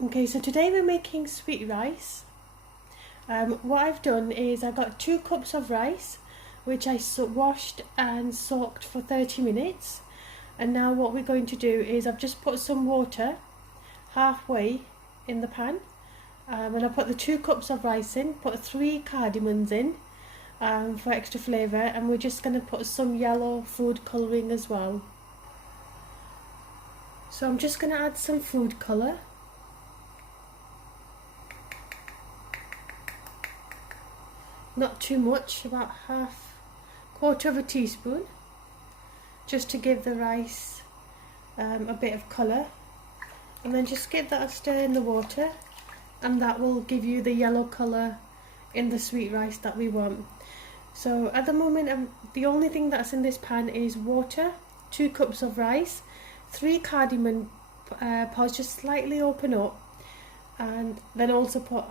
Okay, so today we're making sweet rice. What I've done is I got 2 cups of rice, which I washed and soaked for 30 minutes. And now what we're going to do is I've just put some water halfway in the pan. And I put the 2 cups of rice in, put 3 cardamoms in for extra flavour, and we're just going to put some yellow food colouring as well. So I'm just going to add some food colour. Not too much, about quarter of a teaspoon, just to give the rice a bit of colour, and then just give that a stir in the water, and that will give you the yellow colour in the sweet rice that we want. So at the moment the only thing that's in this pan is water, 2 cups of rice, 3 cardamom pods, just slightly open up, and then also put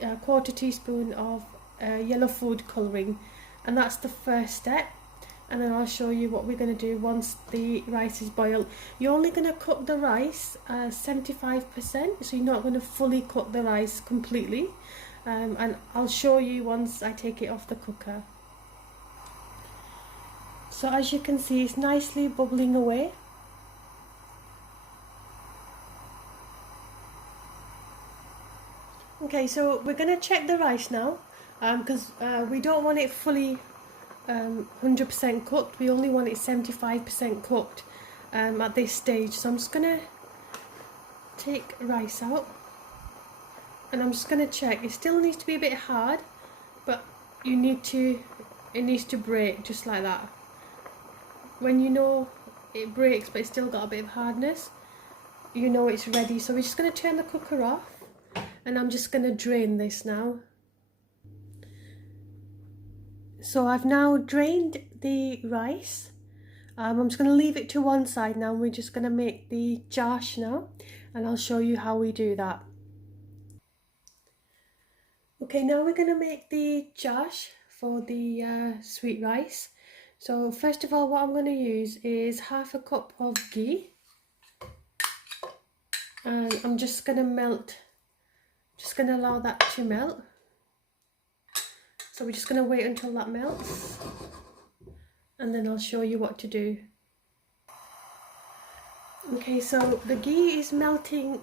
a quarter teaspoon of yellow food colouring, and that's the first step. And then I'll show you what we're going to do once the rice is boiled. You're only going to cook the rice 75%, so you're not going to fully cook the rice completely, and I'll show you once I take it off the cooker. So as you can see, it's nicely bubbling away. Okay, so we're going to check the rice now, because we don't want it fully 100% cooked. We only want it 75% cooked at this stage. So I'm just going to take rice out, and I'm just going to check. It still needs to be a bit hard, but it needs to break just like that. When you know it breaks but it's still got a bit of hardness, you know it's ready. So we're just going to turn the cooker off, and I'm just going to drain this now. So I've now drained the rice. I'm just going to leave it to one side now, and we're just going to make the jash now, and I'll show you how we do that. Okay, now we're going to make the jash for the sweet rice. So first of all, what I'm going to use is half a cup of ghee, and I'm just going to allow that to melt. So we're just going to wait until that melts, and then I'll show you what to do. Okay, so the ghee is melting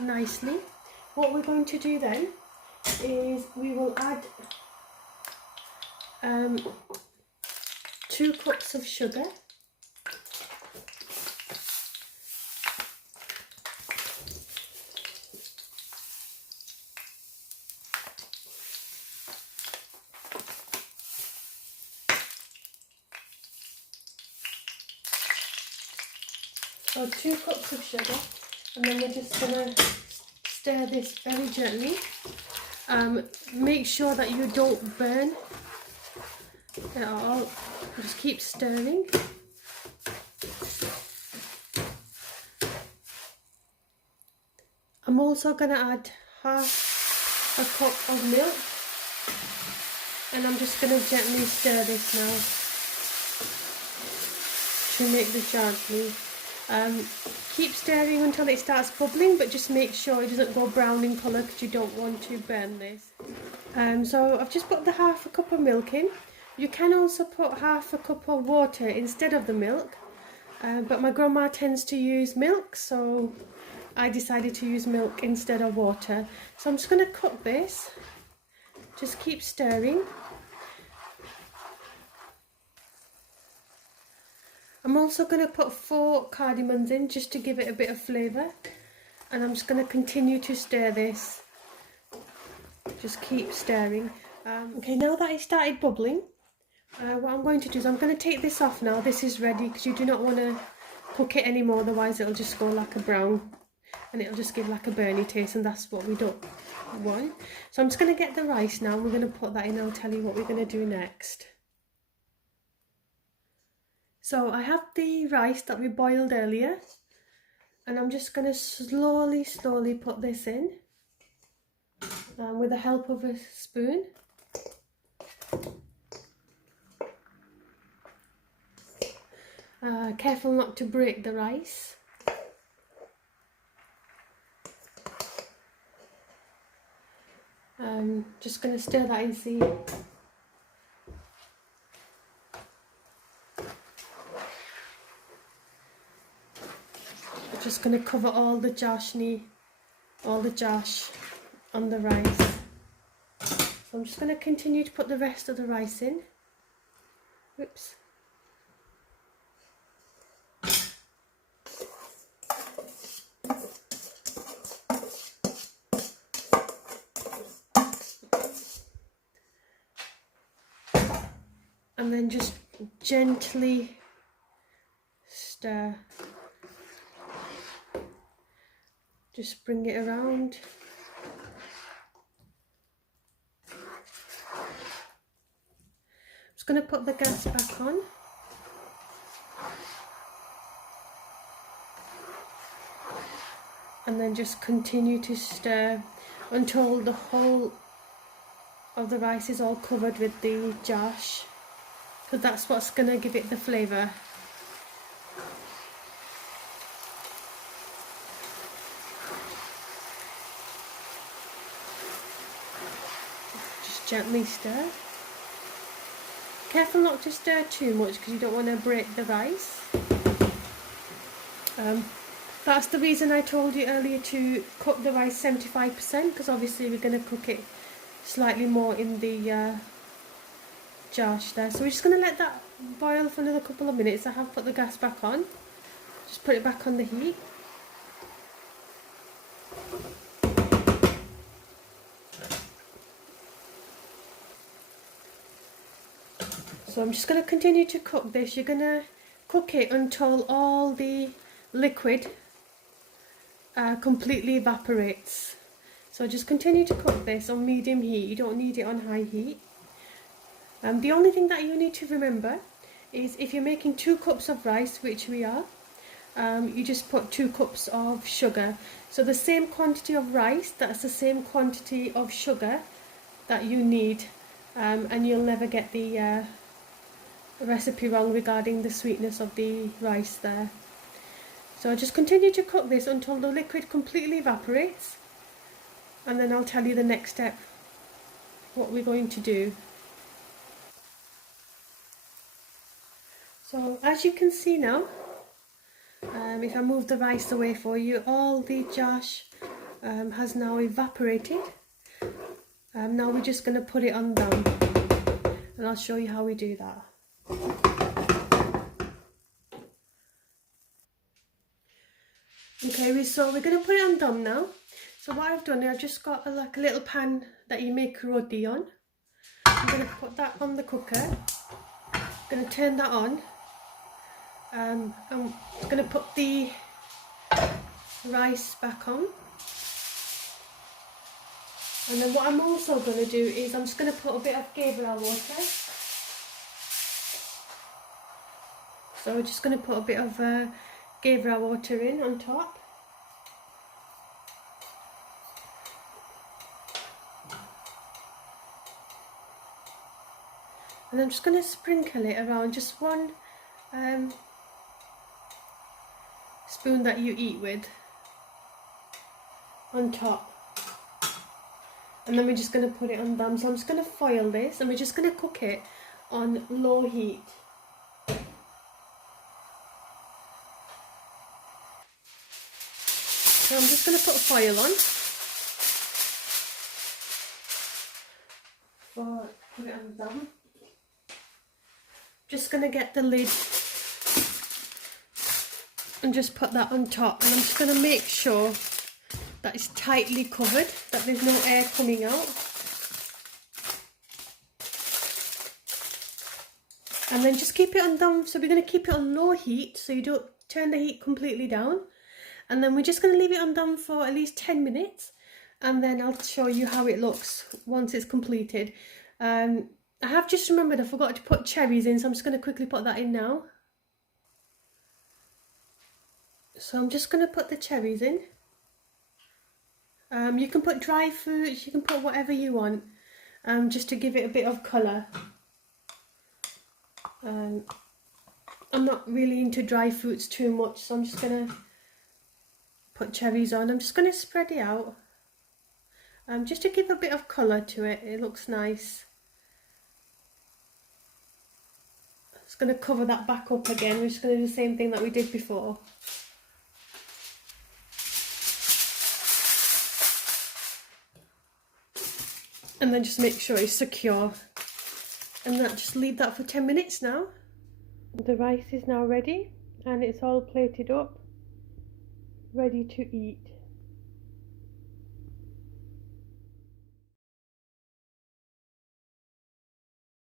nicely. What we're going to do then is we will add 2 cups of sugar. So 2 cups of sugar, and then we're just going to stir this very gently. Make sure that you don't burn at all. Just keep stirring. I'm also going to add half a cup of milk, and I'm just going to gently stir this now to make the charge move. Keep stirring until it starts bubbling, but just make sure it doesn't go brown in colour, because you don't want to burn this. So I've just put the half a cup of milk in. You can also put half a cup of water instead of the milk, but my grandma tends to use milk, so I decided to use milk instead of water. So I'm just going to cook this. Just keep stirring. I'm also going to put 4 cardamoms in, just to give it a bit of flavour, and I'm just going to continue to stir this. Just keep stirring. Okay, now that it started bubbling, what I'm going to do is I'm going to take this off now. This is ready, because you do not want to cook it anymore, otherwise it'll just go like a brown, and it'll just give like a burny taste, and that's what we don't want. So I'm just going to get the rice now, and we're going to put that in. I'll tell you what we're going to do next. So I have the rice that we boiled earlier, and I'm just going to slowly put this in with the help of a spoon. Careful not to break the rice. Just going to stir that in, see. Just going to cover all the josh on the rice. So I'm just going to continue to put the rest of the rice in. Whoops. And then just gently stir. Just bring it around. I'm just going to put the gas back on. And then just continue to stir until the whole of the rice is all covered with the josh, because that's what's going to give it the flavour. Gently stir. Careful not to stir too much because you don't want to break the rice. That's the reason I told you earlier to cook the rice 75%, because obviously we're going to cook it slightly more in the josh there. So we're just going to let that boil for another couple of minutes. I have put the gas back on. Just put it back on the heat. So I'm just going to continue to cook this. You're going to cook it until all the liquid completely evaporates. So just continue to cook this on medium heat. You don't need it on high heat. The only thing that you need to remember is if you're making 2 cups of rice, which we are, you just put 2 cups of sugar. So the same quantity of rice, that's the same quantity of sugar that you need, and you'll never get the recipe wrong regarding the sweetness of the rice there. So just continue to cook this until the liquid completely evaporates, and then I'll tell you the next step, what we're going to do. So as you can see now, if I move the rice away for you, all the josh has now evaporated. Now we're just going to put it on dum, and I'll show you how we do that. Okay, so we're going to put it on dum now. So what I've done, I've just got like a little pan that you make roti on. I'm going to put that on the cooker. I'm going to turn that on. I'm going to put the rice back on. And then what I'm also going to do is I'm just going to put a bit of gebra water. So we're just going to put a bit of gebra water in on top. And I'm just going to sprinkle it around, just 1 spoon that you eat with on top. And then we're just going to put it on dum. So I'm just going to foil this, and we're just going to cook it on low heat. So I'm just going to put foil on. Put it on dum. Just going to get the lid and just put that on top, and I'm just going to make sure that it's tightly covered, that there's no air coming out. And then just keep it on dum. So we're going to keep it on low heat, so you don't turn the heat completely down. And then we're just going to leave it on dum for at least 10 minutes, and then I'll show you how it looks once it's completed. I have just remembered I forgot to put cherries in, so I'm just going to quickly put that in now. So I'm just going to put the cherries in. You can put dry fruits, you can put whatever you want, just to give it a bit of colour. I'm not really into dry fruits too much, so I'm just going to put cherries on. I'm just going to spread it out. just to give a bit of colour to it. It looks nice. Just going to cover that back up again. We're just going to do the same thing that we did before. And then just make sure it's secure. And that, just leave that for 10 minutes now. The rice is now ready and it's all plated up, ready to eat.